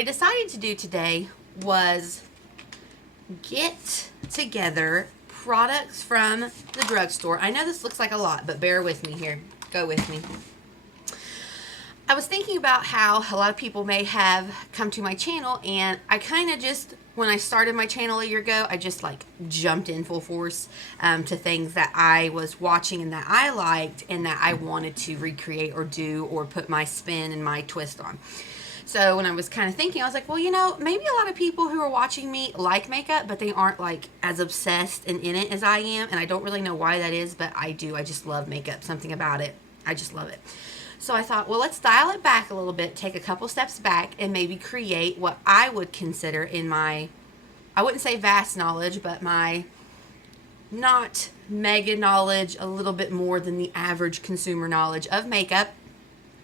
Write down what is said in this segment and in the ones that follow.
I decided to do today was get together products from the drugstore. I know this looks like a lot, but bear with me here. Go with me. I was thinking about how a lot of people may have come to my channel, and I kind of just, when I started my channel a year ago, I just like jumped in full force to things that I was watching and that I liked and that I wanted to recreate or do or put my spin and my twist on. So when I was kind of thinking, I was like, well, you know, maybe a lot of people who are watching me like makeup, but they aren't like as obsessed and in it as I am. And I don't really know why that is, but I do. I just love makeup. Something about it. I just love it. So I thought, well, let's dial it back a little bit, take a couple steps back, and maybe create what I would consider in my, I wouldn't say vast knowledge, but my not mega knowledge, a little bit more than the average consumer knowledge of makeup,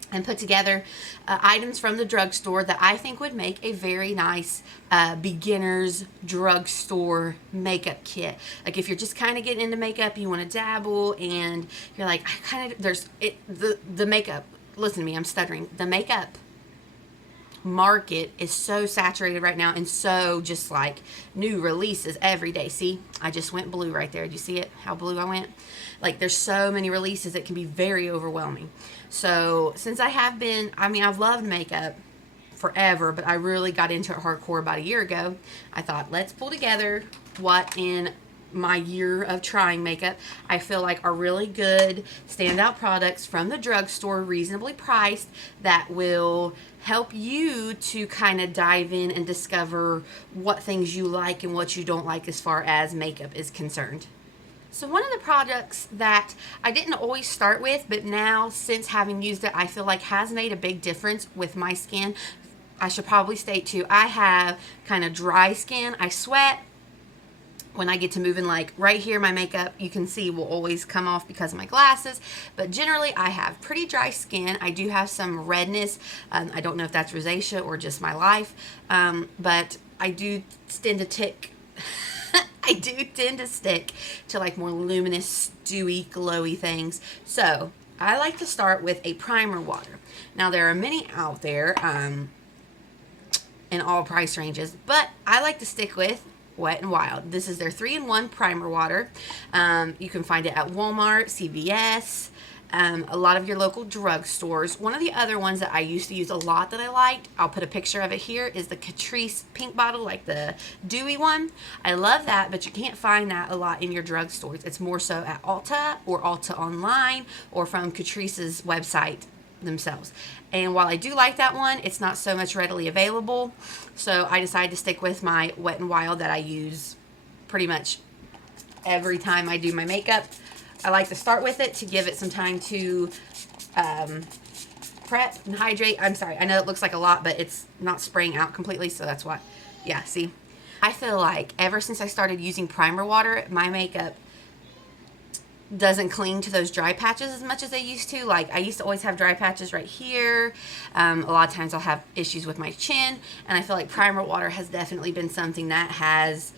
and put together items from the drugstore that I think would make a very nice beginner's drugstore makeup kit. Like if you're just kind of getting into makeup, you want to dabble, and you're like, I kind of, there's it, the makeup, listen to me, I'm stuttering. The makeup market is so saturated right now, and so just like new releases every day. See, I just went blue right there. Did you see it? How blue I went? Like there's so many releases, it can be very overwhelming. So since I have been, I mean, I've loved makeup forever, but I really got into it hardcore about a year ago. I thought, let's pull together what in my year of trying makeup I feel like are really good standout products from the drugstore, reasonably priced, that will help you to kind of dive in and discover what things you like and what you don't like as far as makeup is concerned. So one of the products that I didn't always start with, but now since having used it, I feel like has made a big difference with my skin. I should probably state too, I have kind of dry skin. I sweat. When I get to moving, like right here, my makeup, you can see, will always come off because of my glasses. But generally, I have pretty dry skin. I do have some redness. I don't know if that's rosacea or just my life. But I do tend to tick. I do tend to stick to like more luminous, dewy, glowy things. So I like to start with a primer water. Now there are many out there in all price ranges, but I like to stick with Wet n Wild. This is their 3-in-1 primer water. You can find it at Walmart, CVS, a lot of your local drugstores. One of the other ones that I used to use a lot that I liked, I'll put a picture of it here, is the Catrice pink bottle, like the dewy one. I love that, but you can't find that a lot in your drugstores. It's more so at Ulta or Ulta Online or from Catrice's website themselves. And while I do like that one, it's not so much readily available. So I decided to stick with my Wet n Wild that I use pretty much every time I do my makeup. I like to start with it to give it some time to prep and hydrate. I'm sorry, I know it looks like a lot, but it's not spraying out completely, so that's why. Yeah, see? I feel like ever since I started using primer water, my makeup doesn't cling to those dry patches as much as I used to. Like I used to always have dry patches right here. A lot of times I'll have issues with my chin, and I feel like primer water has definitely been something that has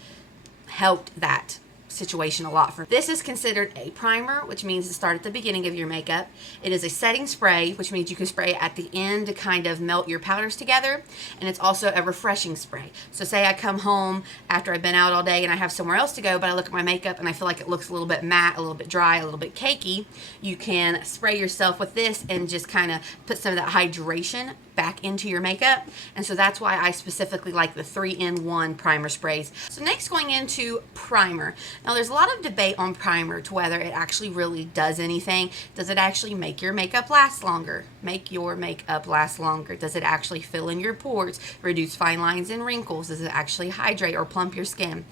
helped that situation a lot. For this is considered a primer, which means to start at the beginning of your makeup. It is a setting spray, which means you can spray it at the end to kind of melt your powders together, and it's also a refreshing spray. So say I come home after I've been out all day and I have somewhere else to go, but I look at my makeup and I feel like it looks a little bit matte, a little bit dry, a little bit cakey. You can spray yourself with this and just kind of put some of that hydration back into your makeup. And so that's why I specifically like the 3-in-1 primer sprays. So next, going into primer. Now there's a lot of debate on primer to whether it actually really does anything. Does it actually make your makeup last longer? Make your makeup last longer? Does it actually fill in your pores, reduce fine lines and wrinkles? Does it actually hydrate or plump your skin?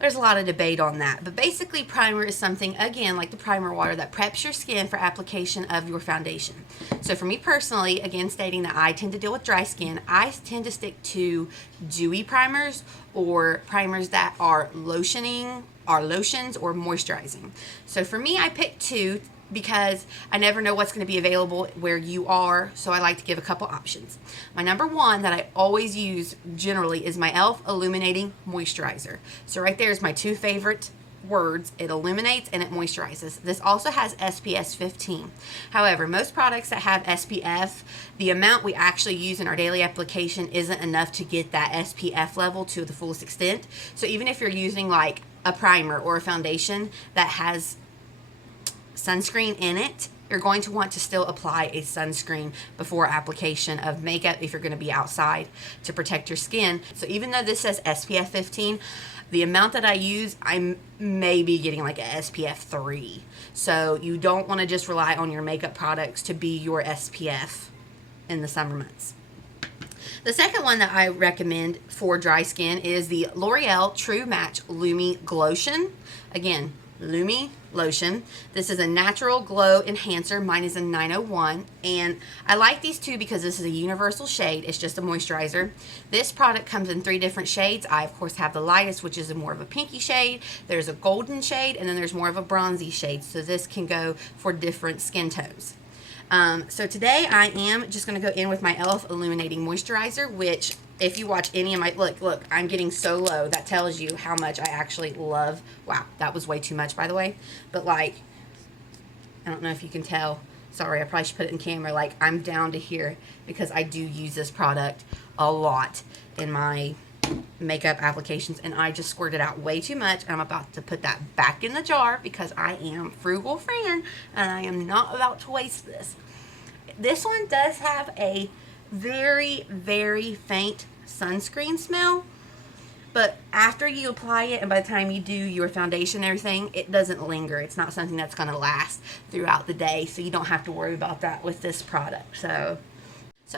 There's a lot of debate on that, but basically primer is something, again, like the primer water, that preps your skin for application of your foundation. So for me personally, again, stating that I tend to deal with dry skin, I tend to stick to dewy primers or primers that are lotioning, are lotions or moisturizing. So for me, I picked two because I never know what's going to be available where you are, so I like to give a couple options. My number one that I always use generally is my e.l.f. Illuminating Moisturizer. So right there is my two favorite words, it illuminates and it moisturizes. This also has SPF 15. However, most products that have SPF, the amount we actually use in our daily application isn't enough to get that SPF level to the fullest extent. So even if you're using like a primer or a foundation that has sunscreen in it, you're going to want to still apply a sunscreen before application of makeup if you're going to be outside to protect your skin. So even though this says SPF 15, the amount that I use, I may be getting like a SPF 3. So you don't want to just rely on your makeup products to be your SPF in the summer months. The second one that I recommend for dry skin is the L'Oreal True Match Lumi Glotion. Again, Lumi lotion. This is a natural glow enhancer. Mine is a 901, and I like these two because this is a universal shade. It's just a moisturizer. This product comes in 3 different shades. I of course have the lightest, which is a more of a pinky shade. There's a golden shade, and then there's more of a bronzy shade. So this can go for different skin tones. So today I am just going to go in with my e.l.f. Illuminating Moisturizer, which if you watch any of my, look, I'm getting so low. That tells you how much I actually love. Wow, that was way too much, by the way. But like, I don't know if you can tell. Sorry, I probably should put it in camera. Like, I'm down to here because I do use this product a lot in my makeup applications, and I just squirted out way too much, and I'm about to put that back in the jar because I am frugal friend and I am not about to waste this. This one does have a very, very faint sunscreen smell, but after you apply it and by the time you do your foundation and everything, it doesn't linger. It's not something that's going to last throughout the day, so you don't have to worry about that with this product. So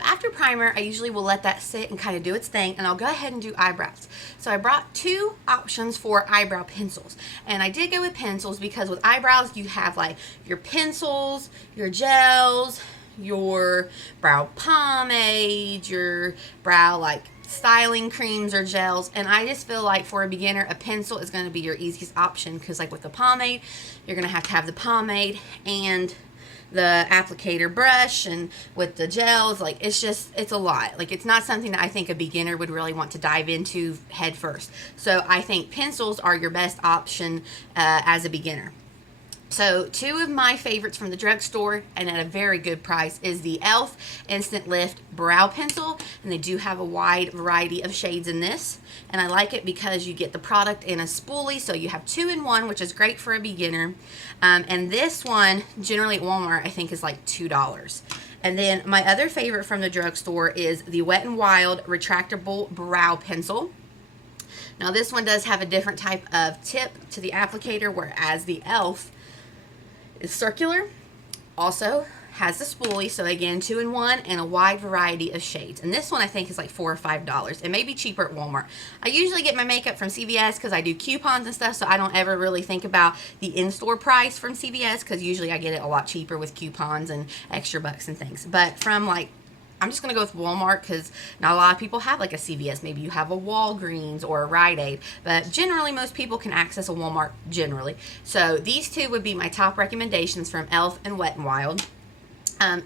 after primer, I usually will let that sit and kind of do its thing, and I'll go ahead and do eyebrows. So I brought 2 options for eyebrow pencils, and I did go with pencils because with eyebrows you have like your pencils, your gels, your brow pomade, your brow like styling creams or gels, and I just feel like for a beginner a pencil is going to be your easiest option because like with the pomade you're going to have the pomade and the applicator brush, and with the gels, like it's a lot. Like it's not something that I think a beginner would really want to dive into head first. So I think pencils are your best option as a beginner. So 2 of my favorites from the drugstore and at a very good price is the e.l.f. Instant Lift Brow Pencil, and they do have a wide variety of shades in this, and I like it because you get the product in a spoolie, so you have 2 in 1, which is great for a beginner. And this one generally at Walmart I think is like $2. And then my other favorite from the drugstore is the Wet n Wild Retractable Brow Pencil. Now this one does have a different type of tip to the applicator, whereas the e.l.f. is circular, also has the spoolie, so again 2 in 1 and a wide variety of shades. And this one I think is like $4 or $5. It may be cheaper at Walmart. I usually get my makeup from CVS because I do coupons and stuff, so I don't ever really think about the in-store price from CVS because usually I get it a lot cheaper with coupons and extra bucks and things. But from like, I'm just going to go with Walmart because not a lot of people have like a CVS. Maybe you have a Walgreens or a Rite Aid, but generally most people can access a Walmart generally. So these 2 would be my top recommendations from e.l.f. and Wet n Wild.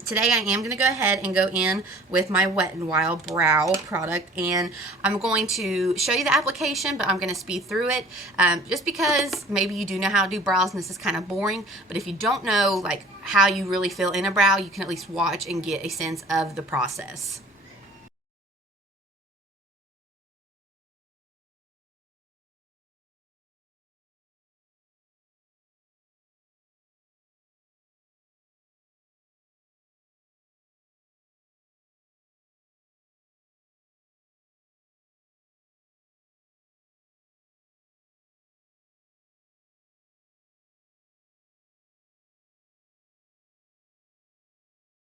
Today I am going to go ahead and go in with my Wet n Wild brow product, and I'm going to show you the application, but I'm going to speed through it just because maybe you do know how to do brows and this is kind of boring, but if you don't know like how you really feel in a brow, you can at least watch and get a sense of the process.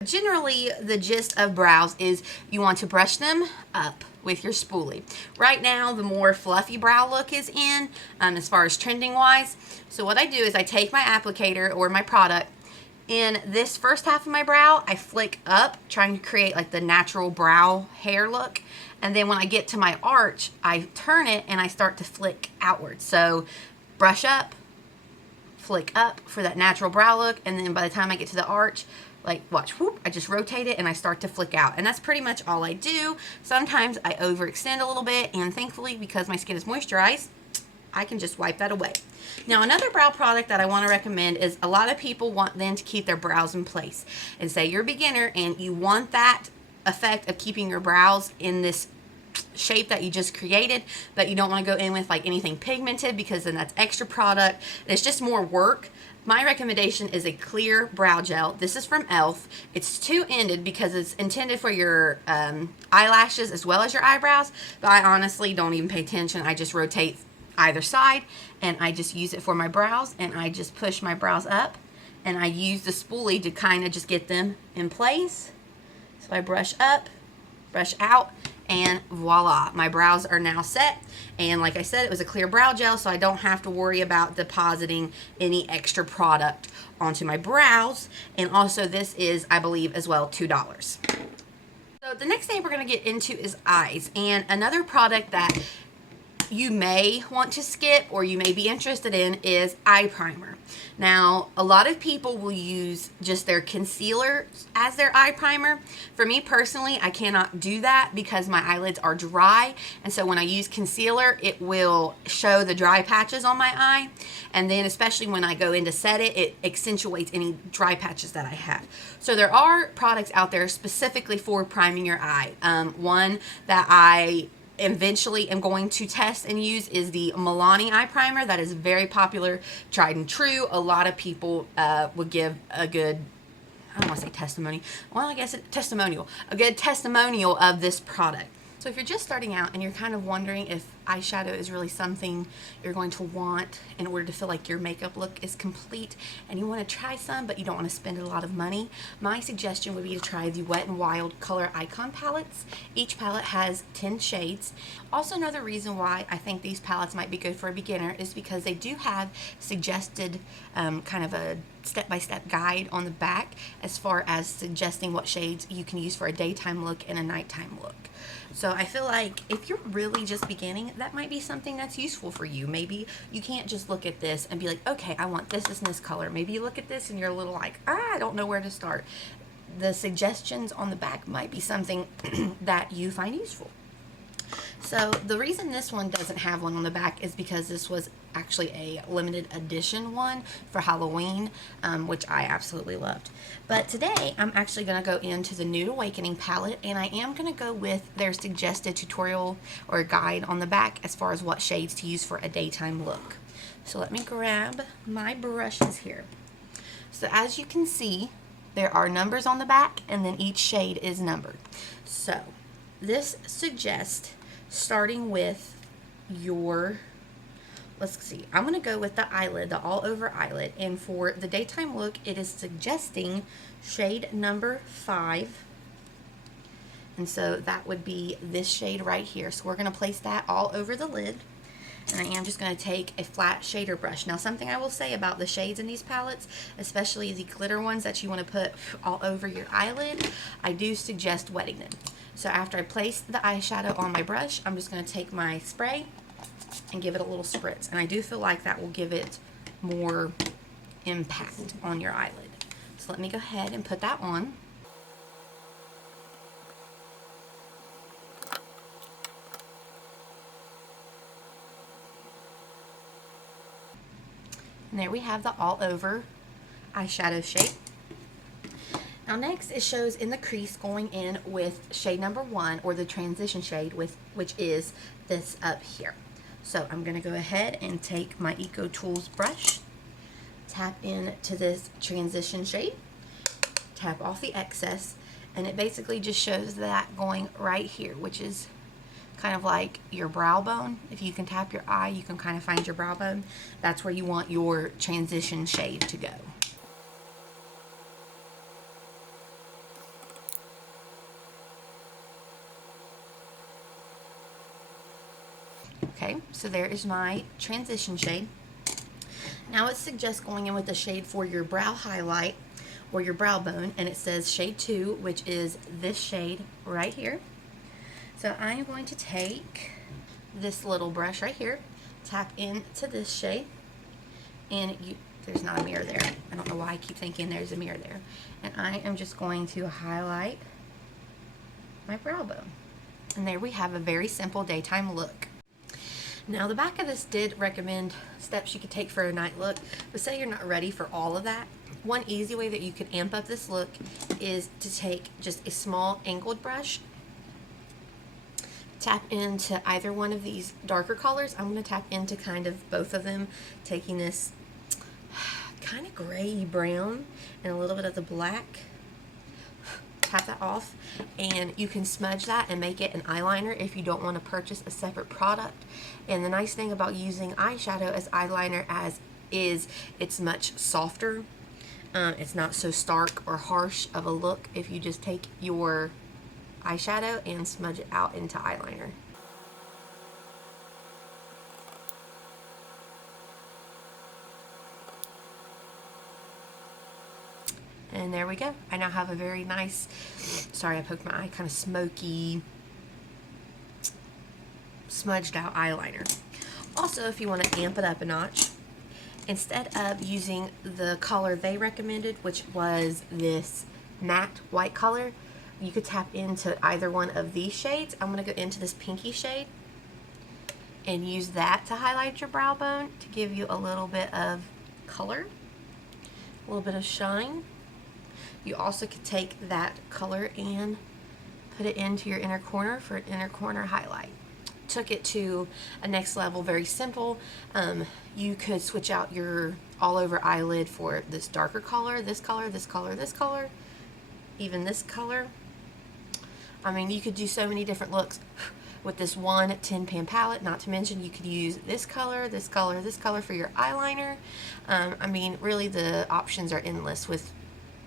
Generally, the gist of brows is you want to brush them up with your spoolie. Right now, the more fluffy brow look is in as far as trending wise. So what I do is I take my applicator or my product. In this first half of my brow, I flick up, trying to create like the natural brow hair look. And then when I get to my arch, I turn it and I start to flick outwards. So brush up, flick up for that natural brow look, and then by the time I get to the arch, like watch, whoop, I just rotate it and I start to flick out, and that's pretty much all I do. Sometimes I overextend a little bit, and thankfully because my skin is moisturized, I can just wipe that away. Now, another brow product that I want to recommend is a lot of people want them to keep their brows in place. And say you're a beginner and you want that effect of keeping your brows in this shape that you just created, but you don't want to go in with like anything pigmented because then that's extra product. It's just more work. My recommendation is a clear brow gel. This is from e.l.f. It's two-ended because it's intended for your eyelashes as well as your eyebrows, but I honestly don't even pay attention. I just rotate either side and I just use it for my brows, and I just push my brows up and I use the spoolie to kind of just get them in place. So I brush up, brush out, and voila, my brows are now set. And like I said, it was a clear brow gel, so I don't have to worry about depositing any extra product onto my brows. And also this is, I believe, as well, $2. So the next thing we're going to get into is eyes. And another product that you may want to skip or you may be interested in is eye primer. Now, a lot of people will use just their concealer as their eye primer. For me personally, I cannot do that because my eyelids are dry, and so when I use concealer, it will show the dry patches on my eye, and then especially when I go in to set it, it accentuates any dry patches that I have. So there are products out there specifically for priming your eye. One that I eventually am going to test and use is the Milani eye primer. That is very popular, tried and true. A lot of people would give a good, I don't want to say testimony, well, I guess testimonial, a good testimonial of this product. So if you're just starting out and you're kind of wondering if eyeshadow is really something you're going to want in order to feel like your makeup look is complete, and you want to try some but you don't want to spend a lot of money, my suggestion would be to try the Wet n Wild coloricon palettes. Each palette has 10 shades. Also, another reason why I think these palettes might be good for a beginner is because they do have suggested kind of a step-by-step guide on the back as far as suggesting what shades you can use for a daytime look and a nighttime look. So I feel like if you're really just beginning, that might be something that's useful for you. Maybe you can't just look at this and be like, okay, I want this in this color. Maybe you look at this and you're a little like, I don't know where to start. The suggestions on the back might be something that you find useful. So the reason this one doesn't have one on the back is because this was actually a limited edition one for Halloween, which I absolutely loved. But today I'm actually going to go into the Nude Awakening palette, and I am going to go with their suggested tutorial or guide on the back as far as what shades to use for a daytime look. So let me grab my brushes here. So as you can see, there are numbers on the back, and then each shade is numbered. So this suggests starting with your, let's see, I'm going to go with the eyelid, the all over eyelid, and for the daytime look it is suggesting shade number 5, and so that would be this shade right here. So we're going to place that all over the lid, and I am just going to take a flat shader brush. Now, something I will say about the shades in these palettes, especially the glitter ones that you want to put all over your eyelid, I do suggest wetting them. So after I place the eyeshadow on my brush, I'm just going to take my spray and give it a little spritz. And I do feel like that will give it more impact on your eyelid. So let me go ahead and put that on. And there we have the all over eyeshadow shade. Now next it shows in the crease going in with shade number 1, or the transition shade, which is this up here. So I'm going to go ahead and take my Eco Tools brush, tap into this transition shade, tap off the excess, and it basically just shows that going right here, which is kind of like your brow bone. If you can tap your eye, you can kind of find your brow bone. That's where you want your transition shade to go. Okay, so there is my transition shade. Now it suggests going in with a shade for your brow highlight or your brow bone, and it says shade 2, which is this shade right here. So I am going to take this little brush right here, tap into this shade, and there's not a mirror there. I don't know why I keep thinking there's a mirror there. And I am just going to highlight my brow bone. And there we have a very simple daytime look. Now, the back of this did recommend steps you could take for a night look, but say you're not ready for all of that. One easy way that you could amp up this look is to take just a small angled brush, tap into either one of these darker colors. I'm going to tap into kind of both of them, taking this kind of gray brown and a little bit of the black. Tap that off, and you can smudge that and make it an eyeliner if you don't want to purchase a separate product. And the nice thing about using eyeshadow as eyeliner is it's much softer. It's not so stark or harsh of a look if you just take your eyeshadow and smudge it out into eyeliner. And there we go. I now have a very nice, sorry I poked my eye, kind of smoky, smudged out eyeliner. Also, if you want to amp it up a notch, instead of using the color they recommended, which was this matte white color, you could tap into either one of these shades. I'm going to go into this pinky shade and use that to highlight your brow bone to give you a little bit of color, a little bit of shine. You also could take that color and put it into your inner corner for an inner corner highlight. Took it to a next level, very simple. You could switch out your all over eyelid for this darker color, this color, this color, this color, even this color. I mean, you could do so many different looks with this one 10-pan palette, not to mention you could use this color, this color, this color for your eyeliner. I mean, really the options are endless with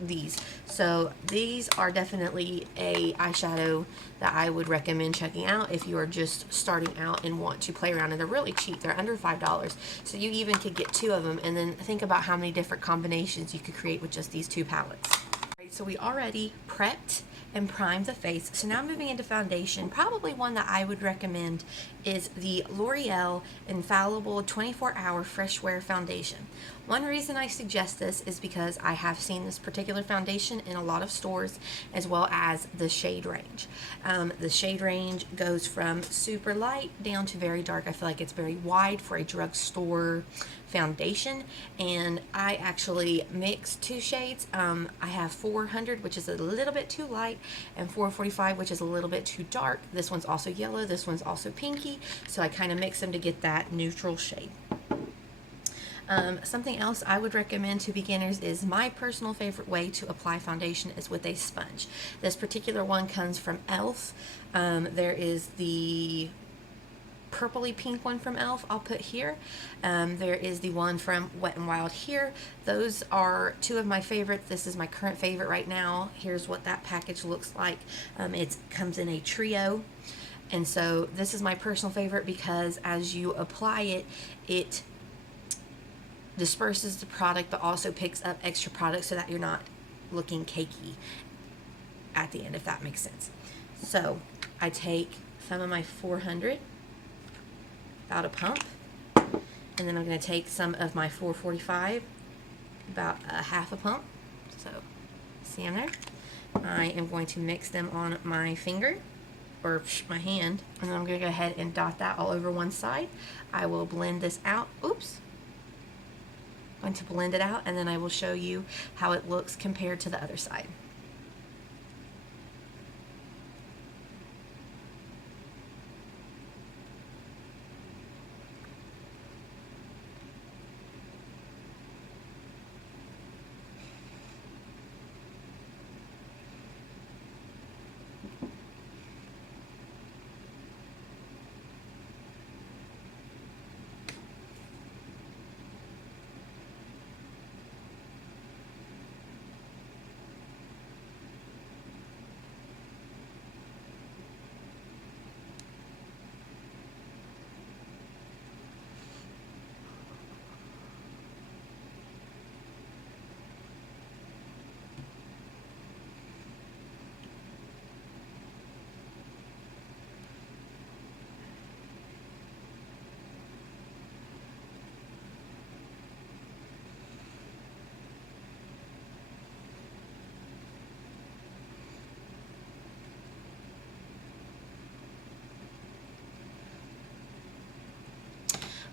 these. So these are definitely a eyeshadow that I would recommend checking out if you are just starting out and want to play around. And they're really cheap. They're under $5. So you even could get 2 of them, and then think about how many different combinations you could create with just these 2 palettes. Alright, so we already prepped and primed the face. So now moving into foundation, probably one that I would recommend is the L'Oreal Infallible 24-Hour Fresh Wear Foundation. One reason I suggest this is because I have seen this particular foundation in a lot of stores, as well as the shade range. The shade range goes from super light down to very dark. I feel like it's very wide for a drugstore foundation, and I actually mix 2 shades. I have 400, which is a little bit too light, and 445, which is a little bit too dark. This one's also yellow, this one's also pinky, so I kind of mix them to get that neutral shade. Something else I would recommend to beginners is my personal favorite way to apply foundation is with a sponge. This particular one comes from e.l.f. There is the purpley pink one from e.l.f. I'll put here. There is the one from Wet n Wild here. Those are 2 of my favorites. This is my current favorite right now. Here's what that package looks like. It comes in a trio. And so this is my personal favorite because as you apply it, it disperses the product but also picks up extra product so that you're not looking cakey at the end, if that makes sense. So I take some of my 400 about a pump, and then I'm going to take some of my 445 about a half a pump. So see them there? I am going to mix them on my finger or my hand, and then I'm going to go ahead and dot that all over one side. I will blend this out. Oops. I'm going to blend it out, and then I will show you how it looks compared to the other side.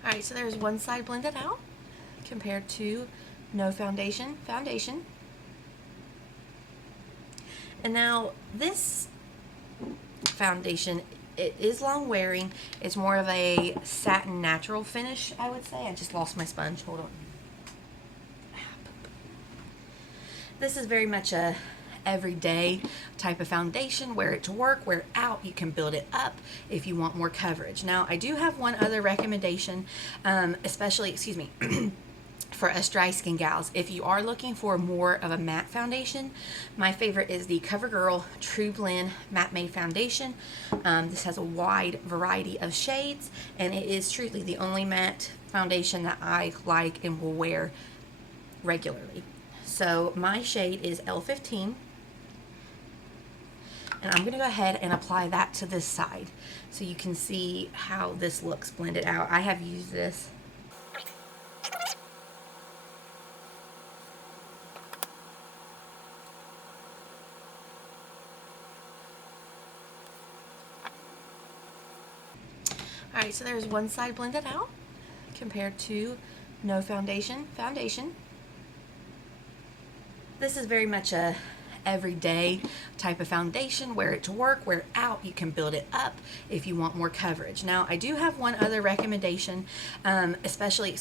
Alright, so there's one side blended out compared to no foundation. And now this foundation, it is long wearing. It's more of a satin natural finish, I would say. I just lost my sponge. Hold on. This is very much a everyday type of foundation. Wear it to work, wear it out. You can build it up if you want more coverage. Now, I do have one other recommendation, especially, for us dry skin gals. If you are looking for more of a matte foundation, my favorite is the CoverGirl Trublend Matte Made Foundation. This has a wide variety of shades, and it is truly the only matte foundation that I like and will wear regularly. So my shade is L15. And I'm going to go ahead and apply that to this side so you can see how this looks blended out. I have used this. Alright, so there's one side blended out compared to no foundation. This is very much a everyday type of foundation. Wear it to work, wear it out. You can build it up if you want more coverage. Now, I do have one other recommendation, especially,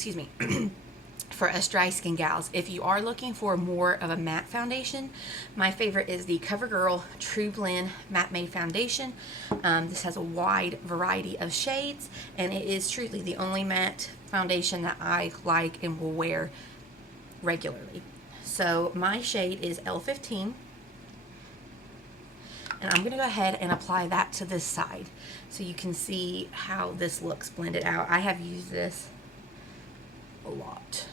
for us dry skin gals. If you are looking for more of a matte foundation, my favorite is the CoverGirl Trublend Matte Made Foundation. This has a wide variety of shades, and it is truly the only matte foundation that I like and will wear regularly. So my shade is L15. And I'm going to go ahead and apply that to this side so you can see how this looks blended out. I have used this a lot.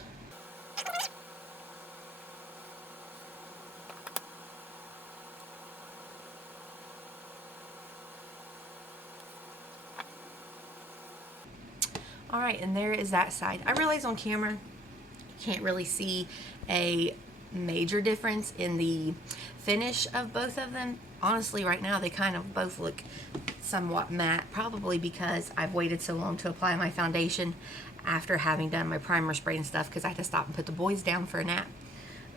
Alright, and there is that side. I realize on camera you can't really see a major difference in the finish of both of them. Honestly, right now they kind of both look somewhat matte, probably because I've waited so long to apply my foundation after having done my primer spray and stuff, because I had to stop and put the boys down for a nap.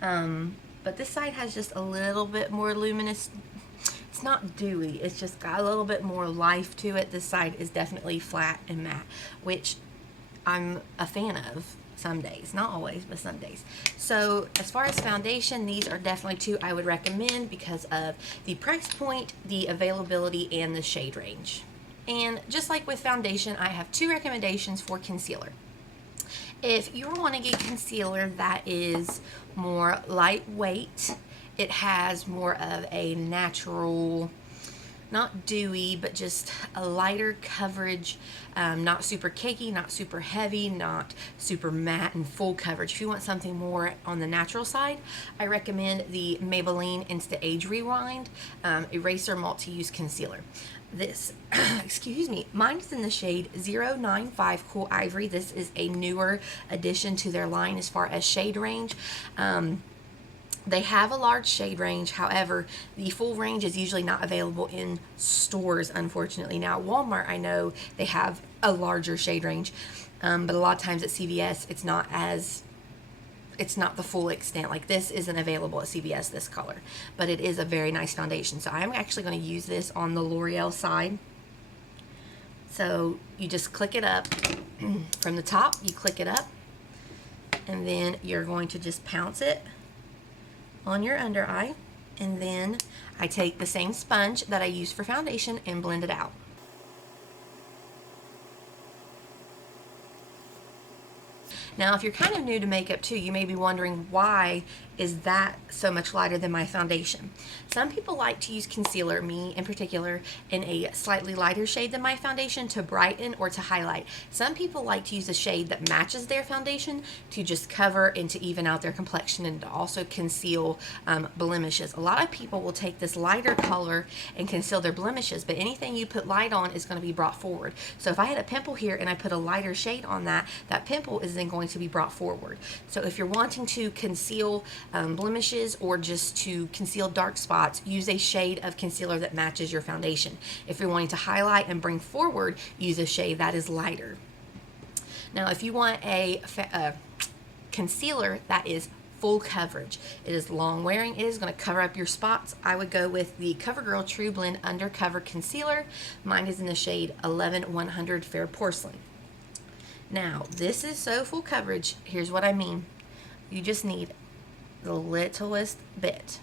But this side has just a little bit more luminous. It's not dewy, it's just got a little bit more life to it. This side is definitely flat and matte, which I'm a fan of. Some days, not always, but some days. So as far as foundation, these are definitely two I would recommend because of the price point, the availability, and the shade range. And just like with foundation, I have two recommendations for concealer. If you want to get concealer that is more lightweight, it has more of a natural, not dewy, but just a lighter coverage, not super cakey, not super heavy, not super matte and full coverage. If you want something more on the natural side, I recommend the Maybelline Insta Age Rewind Eraser Multi-Use Concealer. This, excuse me, mine's in the shade 095 Cool Ivory. This is a newer addition to their line as far as shade range. They have a large shade range, however, the full range is usually not available in stores, unfortunately. Now, at Walmart, I know they have a larger shade range, but a lot of times at CVS, it's not the full extent. Like, this isn't available at CVS, this color, but it is a very nice foundation. So I'm actually going to use this on the L'Oreal side. So you just click it up from the top, you click it up, and then you're going to just pounce it on your under eye, and then I take the same sponge that I use for foundation and blend it out. Now, if you're kind of new to makeup too, you may be wondering, why is that so much lighter than my foundation? Some people like to use concealer, me in particular, in a slightly lighter shade than my foundation to brighten or to highlight. Some people like to use a shade that matches their foundation to just cover and to even out their complexion and to also conceal blemishes. A lot of people will take this lighter color and conceal their blemishes, but anything you put light on is going to be brought forward. So if I had a pimple here and I put a lighter shade on that, that pimple is then going to be brought forward. So if you're wanting to conceal blemishes or just to conceal dark spots, use a shade of concealer that matches your foundation. If you're wanting to highlight and bring forward, use a shade that is lighter. Now, if you want a concealer that is full coverage, it is long wearing, it is going to cover up your spots, I would go with the CoverGirl Trublend Undercover Concealer. Mine is in the shade 11-100 Fair Porcelain. Now, this is so full coverage. Here's what I mean. You just need the littlest bit.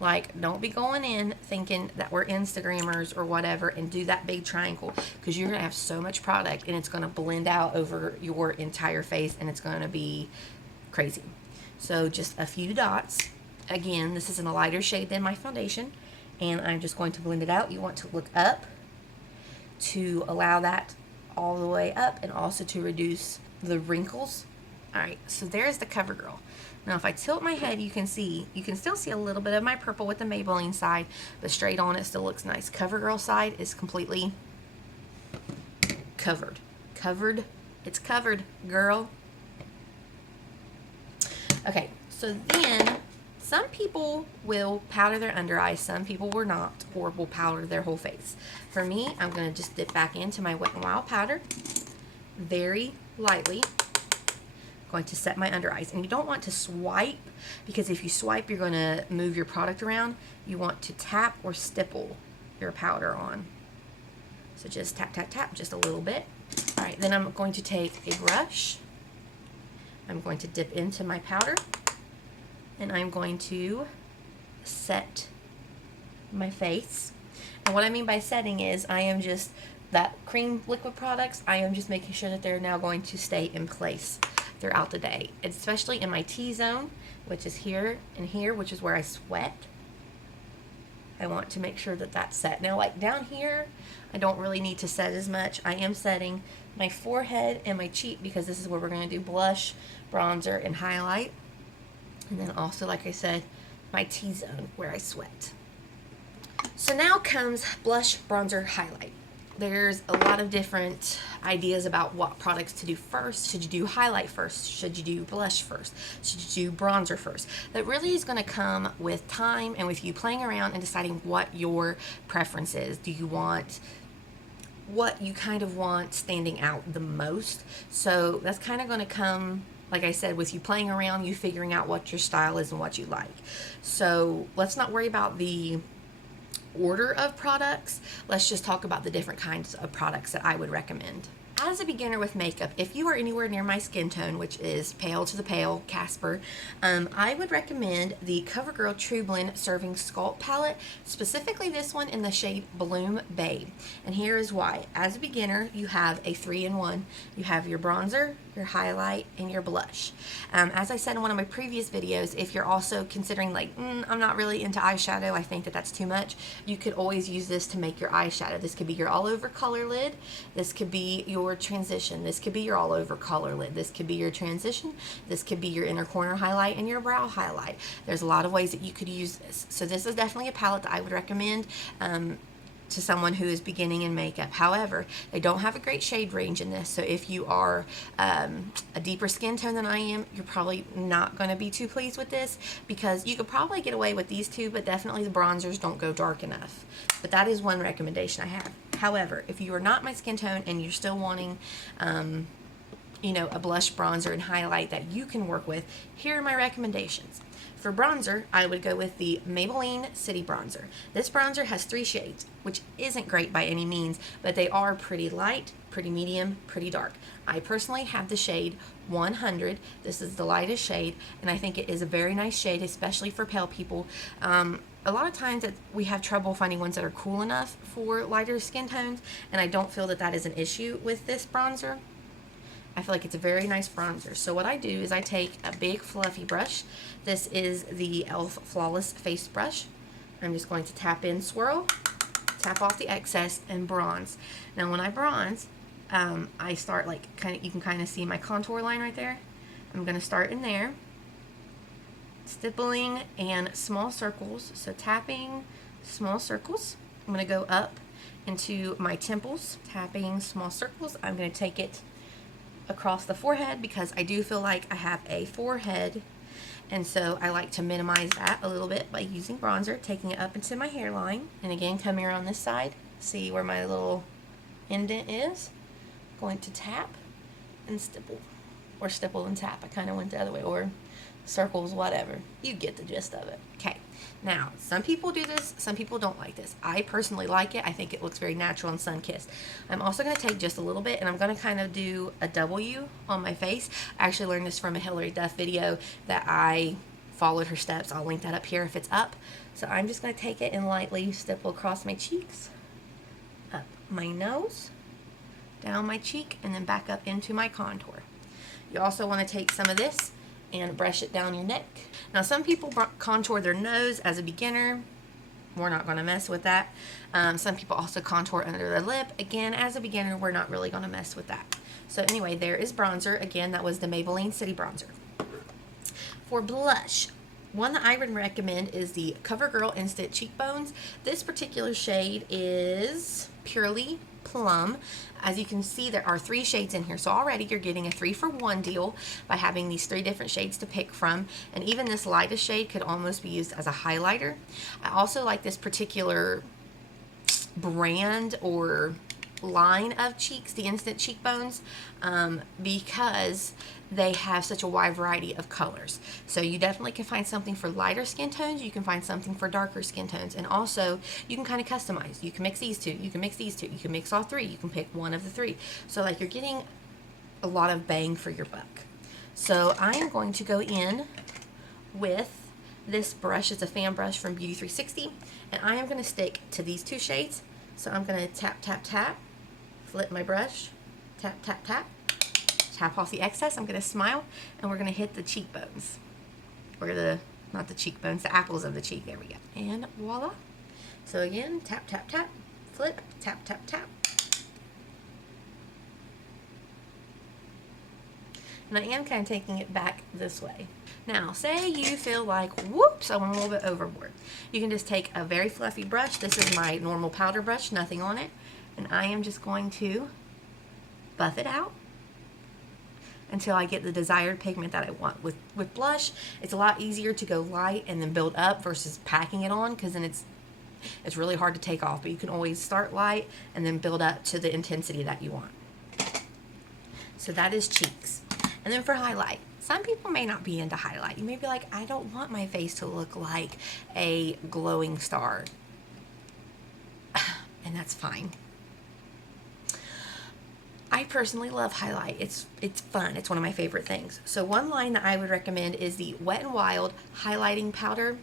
Like, don't be going in thinking that we're Instagrammers or whatever and do that big triangle, because you're going to have so much product and it's going to blend out over your entire face and it's going to be crazy. So just a few dots. Again, this is in a lighter shade than my foundation, and I'm just going to blend it out. You want to look up to allow that all the way up and also to reduce the wrinkles. Alright, so there's the CoverGirl. Now if I tilt my head, you can still see a little bit of my purple with the Maybelline side, but straight on it still looks nice. CoverGirl side is completely covered. It's covered, girl. Okay, so then some people will powder their under eyes, some people will not, or will powder their whole face. For me, I'm going to just dip back into my Wet n Wild powder very lightly. I'm going to set my under eyes. And you don't want to swipe, because if you swipe, you're going to move your product around. You want to tap or stipple your powder on. So just tap, tap, tap, just a little bit. All right, then I'm going to take a brush. I'm going to dip into my powder, and I'm going to set my face. And what I mean by setting is I am just, that cream liquid products, I am just making sure that they're now going to stay in place throughout the day, especially in my T-zone, which is here and here, which is where I sweat. I want to make sure that that's set. Now, like down here, I don't really need to set as much. I am setting my forehead and my cheek, because this is where we're going to do blush, bronzer, and highlight. And then also, like I said, my T-zone where I sweat. So now comes blush, bronzer, highlight. There's a lot of different ideas about what products to do first. Should you do highlight first? Should you do blush first? Should you do bronzer first? That really is going to come with time and with you playing around and deciding what your preference is. Do you want what you kind of want standing out the most? So that's kind of going to come, like I said, with you playing around, you figuring out what your style is and what you like. So let's not worry about the order of products. Let's just talk about the different kinds of products that I would recommend. As a beginner with makeup, if you are anywhere near my skin tone, which is pale to the pale, Casper, I would recommend the CoverGirl Trublend Serving Sculpt Palette, specifically this one in the shade Bloom Babe. And here is why. As a beginner, you have a 3-in-1. You have your bronzer, your highlight, and your blush. As I said in one of my previous videos, if you're also considering like, I'm not really into eyeshadow, I think that that's too much, you could always use this to make your eyeshadow. This could be your all over color lid. This could be your transition. This could be your all over color lid. This could be your transition. This could be your inner corner highlight and your brow highlight. There's a lot of ways that you could use this. So this is definitely a palette that I would recommend to someone who is beginning in makeup. However, they don't have a great shade range in this, so if you are a deeper skin tone than I am, you're probably not going to be too pleased with this, because you could probably get away with these two, but definitely the bronzers don't go dark enough. But that is one recommendation I have. However, if you are not my skin tone and you're still wanting you know, a blush, bronzer, and highlight that you can work with, here are my recommendations. For bronzer, I would go with the Maybelline City Bronzer. This bronzer has 3 shades, which isn't great by any means, but they are pretty light, pretty medium, pretty dark. I personally have the shade 100. This is the lightest shade, and I think it is a very nice shade, especially for pale people. A lot of times we have trouble finding ones that are cool enough for lighter skin tones, and I don't feel that that is an issue with this bronzer. I feel like it's a very nice bronzer. So what I do is I take a big fluffy brush. This is the e.l.f. Flawless Face Brush. I'm just going to tap in, swirl, tap off the excess, and bronze. Now when I bronze, I start like you can kind of see my contour line right there. I'm going to start in there, stippling and small circles. So tapping, small circles. I'm going to go up into my temples, tapping small circles. I'm going to take it across the forehead, because I do feel like I have a forehead, and so I like to minimize that a little bit by using bronzer, taking it up into my hairline, and again coming around this side, see where my little indent is, going to tap and stipple. Or stipple and tap. I kind of went the other way. Or circles, whatever. You get the gist of it. Okay. Now, some people do this, some people don't like this. I personally like it. I think it looks very natural and sun-kissed. I'm also going to take just a little bit, and I'm going to kind of do a W on my face. I actually learned this from a Hilary Duff video that I followed her steps. I'll link that up here if it's up. So I'm just going to take it and lightly stipple across my cheeks, up my nose, down my cheek, and then back up into my contour. You also want to take some of this and brush it down your neck. Now, some people contour their nose as a beginner. We're not going to mess with that. Some people also contour under their lip. Again, as a beginner, we're not really going to mess with that. So anyway, there is bronzer. Again, that was the Maybelline City Bronzer. For blush, one that I would recommend is the CoverGirl Instant Cheekbones. This particular shade is Purely Plum. As you can see, there are 3 shades in here, so already you're getting a 3-for-1 deal by having these 3 different shades to pick from, and even this lightest shade could almost be used as a highlighter. I also like this particular brand or line of cheeks, the Instant Cheekbones, because they have such a wide variety of colors. So you definitely can find something for lighter skin tones, you can find something for darker skin tones, and also you can kind of customize. You can mix these two, you can mix these two, you can mix all 3, you can pick one of the 3. So like you're getting a lot of bang for your buck. So I am going to go in with this brush. It's a fan brush from Beauty 360, and I am going to stick to these 2 shades. So I'm going to tap, tap, tap, flip my brush, tap, tap, tap, tap off the excess. I'm going to smile, and we're going to hit the cheekbones. Or not the cheekbones, the apples of the cheek. There we go. And voila. So again, tap, tap, tap, flip, tap, tap, tap. And I am kind of taking it back this way. Now, say you feel like, whoops, I went a little bit overboard. You can just take a very fluffy brush. This is my normal powder brush, nothing on it. And I am just going to buff it out until I get the desired pigment that I want. With blush, it's a lot easier to go light and then build up versus packing it on, because then it's really hard to take off. But you can always start light and then build up to the intensity that you want. So that is cheeks. And then for highlight, some people may not be into highlight. You may be like, I don't want my face to look like a glowing star. And that's fine. I personally love highlight. It's fun. It's one of my favorite things. So one line that I would recommend is the Wet n Wild highlighting powder.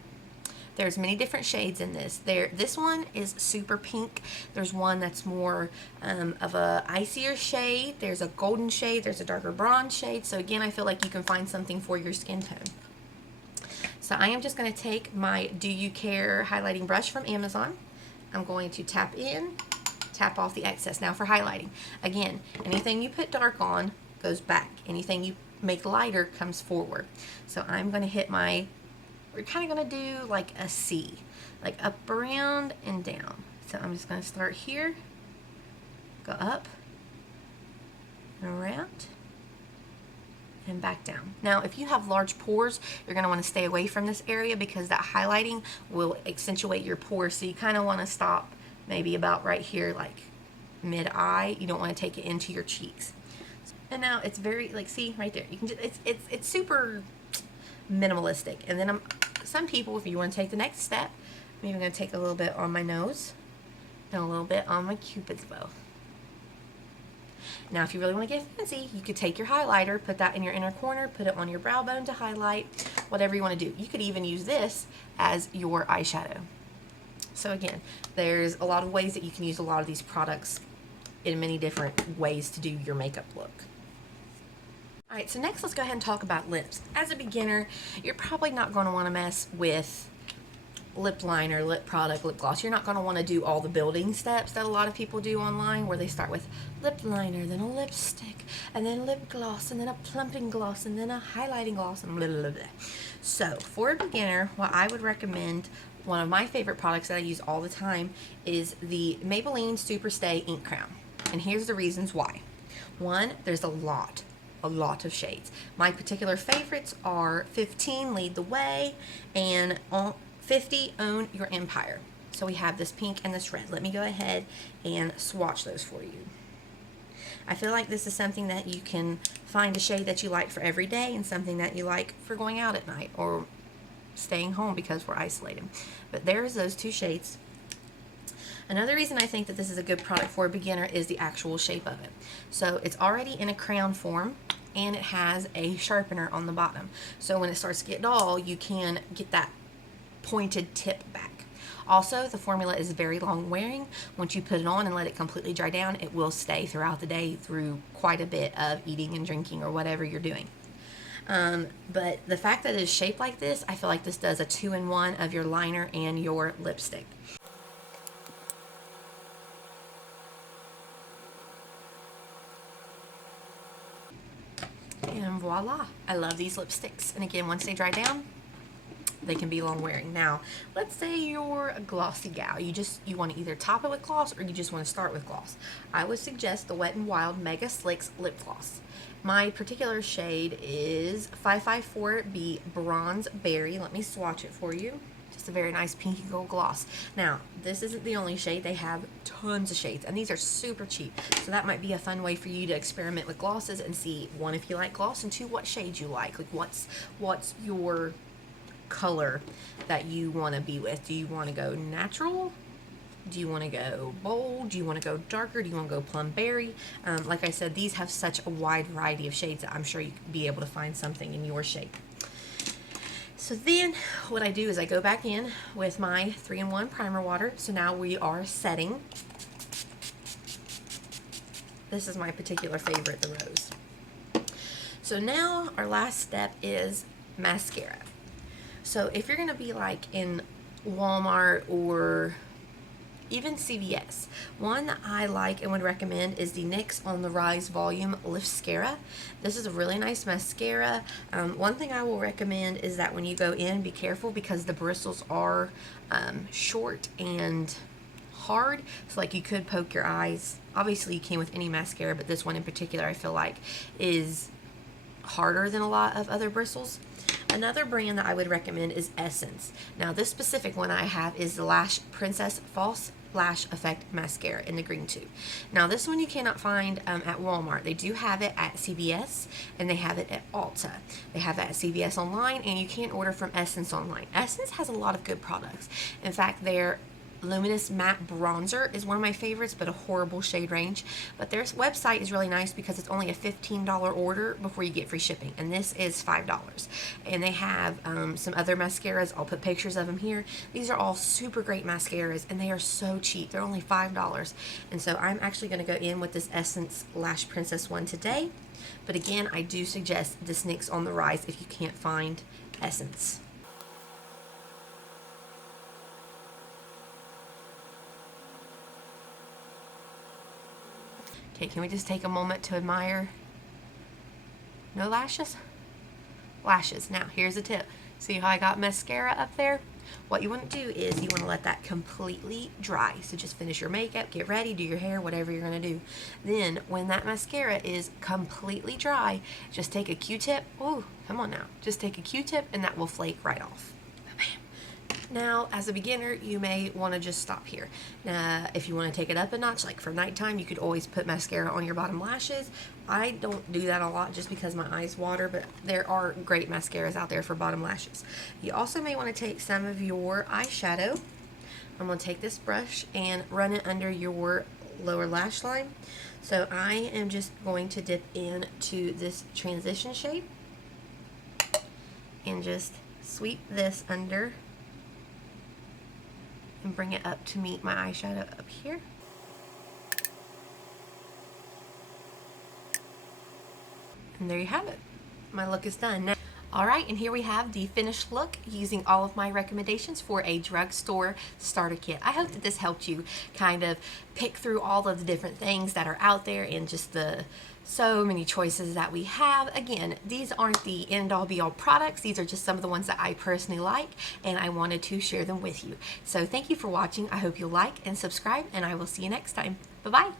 There's many different shades in this. This one is super pink. There's one that's more of a icier shade. There's a golden shade. There's a darker bronze shade. So again, I feel like you can find something for your skin tone. So I am just going to take my Do You Care highlighting brush from Amazon. I'm going to tap in, tap off the excess. Now for highlighting, again, anything you put dark on goes back. Anything you make lighter comes forward. So I'm going to hit my, we're kind of going to do like a C, like up, around, and down. So I'm just going to start here, go up, and around, and back down. Now, if you have large pores, you're going to want to stay away from this area because that highlighting will accentuate your pores. So you kind of want to stop maybe about right here, like mid-eye. You don't want to take it into your cheeks. And now it's very, like, see right there. You can just, it's super minimalistic. And then some people, if you want to take the next step, I'm even going to take a little bit on my nose and a little bit on my Cupid's bow. Now, if you really want to get fancy, you could take your highlighter, put that in your inner corner, put it on your brow bone to highlight, whatever you want to do. You could even use this as your eyeshadow. So again, there's a lot of ways that you can use a lot of these products in many different ways to do your makeup look. Alright, so next let's go ahead and talk about lips. As a beginner, you're probably not going to want to mess with lip liner, lip product, lip gloss. You're not going to want to do all the building steps that a lot of people do online, where they start with lip liner, then a lipstick, and then lip gloss, and then a plumping gloss, and then a highlighting gloss, and blah, blah, blah, blah. So for a beginner, what I would recommend, one of my favorite products that I use all the time, is the Maybelline Superstay Ink Crown. And here's the reasons why. One, there's a lot of shades. My particular favorites are 15, Lead the Way, and 50, Own Your Empire. So we have this pink and this red. Let me go ahead and swatch those for you. I feel like this is something that you can find a shade that you like for every day and something that you like for going out at night or staying home because we're isolated. But there's those two shades. Another reason I think that this is a good product for a beginner is the actual shape of it. So it's already in a crayon form, and it has a sharpener on the bottom. So when it starts to get dull, you can get that pointed tip back. Also, the formula is very long wearing. Once you put it on and let it completely dry down, it will stay throughout the day through quite a bit of eating and drinking or whatever you're doing. But the fact that it is shaped like this, I feel like this does a 2-in-1 of your liner and your lipstick. And voila, I love these lipsticks. And again, once they dry down, they can be long wearing. Now, let's say you're a glossy gal. You want to either top it with gloss or you just want to start with gloss. I would suggest the Wet n Wild Mega Slicks Lip Gloss. My particular shade is 554B Bronze Berry. Let me swatch it for you. Just a very nice pinky gold gloss. Now, this isn't the only shade. They have tons of shades, and these are super cheap. So that might be a fun way for you to experiment with glosses and see, one, if you like gloss, and two, what shades you like. Like, what's your color that you want to be with? Do you want to go natural? Do you want to go bold? Do you want to go darker? Do you want to go plum berry? Like I said, these have such a wide variety of shades that I'm sure you could be able to find something in your shape. So then what I do is I go back in with my 3-in-1 primer water. So now we are setting. This is my particular favorite, the rose. So now our last step is mascara. So if you're going to be like in Walmart or even CVS, one that I like and would recommend is the NYX On the Rise Volume Liftscara. This is a really nice mascara. One thing I will recommend is that when you go in, be careful because the bristles are short and hard. So like you could poke your eyes. Obviously you can with any mascara, but this one in particular I feel like is harder than a lot of other bristles. Another brand that I would recommend is Essence. Now this specific one I have is the Lash Princess False Lash Effect Mascara in the green tube. Now this one you cannot find at Walmart. They do have it at CVS and they have it at Ulta. They have it at CVS online, and you can order from Essence online. Essence has a lot of good products. In fact, their Luminous Matte Bronzer is one of my favorites, but a horrible shade range. But their website is really nice because it's only a $15 order before you get free shipping, and this is $5. And they have some other mascaras. I'll put pictures of them here. These are all super great mascaras, and they are so cheap. They're only $5. And so I'm actually going to go in with this Essence Lash Princess one today. But again, I do suggest this NYX On the Rise if you can't find Essence. Okay, can we just take a moment to admire? No lashes? Lashes. Now, here's a tip. See how I got mascara up there? What you want to do is you want to let that completely dry. So just finish your makeup, get ready, do your hair, whatever you're going to do. Then, when that mascara is completely dry, just take a Q-tip. Ooh, come on now. Just take a Q-tip and that will flake right off. Now, as a beginner, you may want to just stop here. Now, if you want to take it up a notch, like for nighttime, you could always put mascara on your bottom lashes. I don't do that a lot just because my eyes water, but there are great mascaras out there for bottom lashes. You also may want to take some of your eyeshadow. I'm going to take this brush and run it under your lower lash line. So I am just going to dip into this transition shade and just sweep this under and bring it up to meet my eyeshadow up here. And there you have it. My look is done. Now, alright, and here we have the finished look using all of my recommendations for a drugstore starter kit. I hope that this helped you kind of pick through all of the different things that are out there and just the so many choices that we have. Again, these aren't the end-all be-all products. These are just some of the ones that I personally like, and I wanted to share them with you. So thank you for watching. I hope you'll like and subscribe, and I will see you next time. Bye-bye.